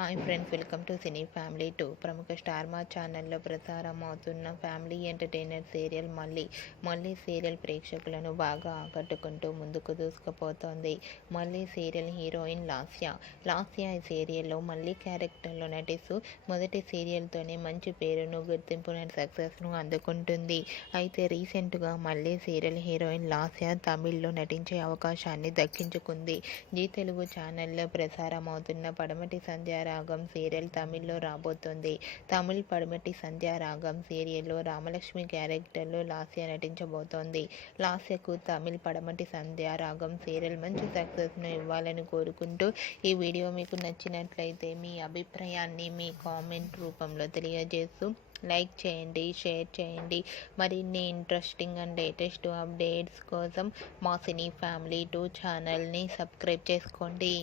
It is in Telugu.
Hi friends, welcome to cine family 2. ప్రముఖ స్టార్ మా ఛానల్లో ప్రసారం అవుతున్న ఫ్యామిలీ ఎంటర్టైనర్ సీరియల్ మళ్ళీ సీరియల్ ప్రేక్షకులను బాగా ఆకట్టుకుంటూ ముందుకు దూసుకుపోతోంది. మళ్ళీ సీరియల్ హీరోయిన్ లాస్య ఈ సీరియల్లో మళ్ళీ క్యారెక్టర్లో నటిస్తూ మొదటి సీరియల్తోనే మంచి పేరును, గుర్తింపును, సక్సెస్ను అందుకుంటుంది. అయితే రీసెంట్గా మళ్ళీ సీరియల్ హీరోయిన్ లాస్య తమిళ్లో నటించే అవకాశాన్ని దక్కించుకుంది. జీ తెలుగు ఛానల్లో ప్రసారం అవుతున్న పడమటి సంధ్యారాగం సీరియల్ తమిళ్లో రాబోతోంది. తమిళ్ పడమటి సంధ్యారాగం సీరియల్లో రామలక్ష్మి క్యారెక్టర్లో లాస్య నటించబోతోంది. లాస్యకు తమిళ్ పడమటి సంధ్యారాగం సీరియల్ మంచి సక్సెస్ను ఇవ్వాలని కోరుకుంటూ ఈ వీడియో మీకు నచ్చినట్లయితే మీ అభిప్రాయాన్ని మీ కామెంట్ రూపంలో తెలియజేస్తూ లైక్ చేయండి, షేర్ చేయండి. మరిన్ని ఇంట్రెస్టింగ్ అండ్ లేటెస్ట్ అప్డేట్స్ కోసం మా సినీ ఫ్యామిలీ 2 ఛానల్ని సబ్స్క్రైబ్ చేసుకోండి.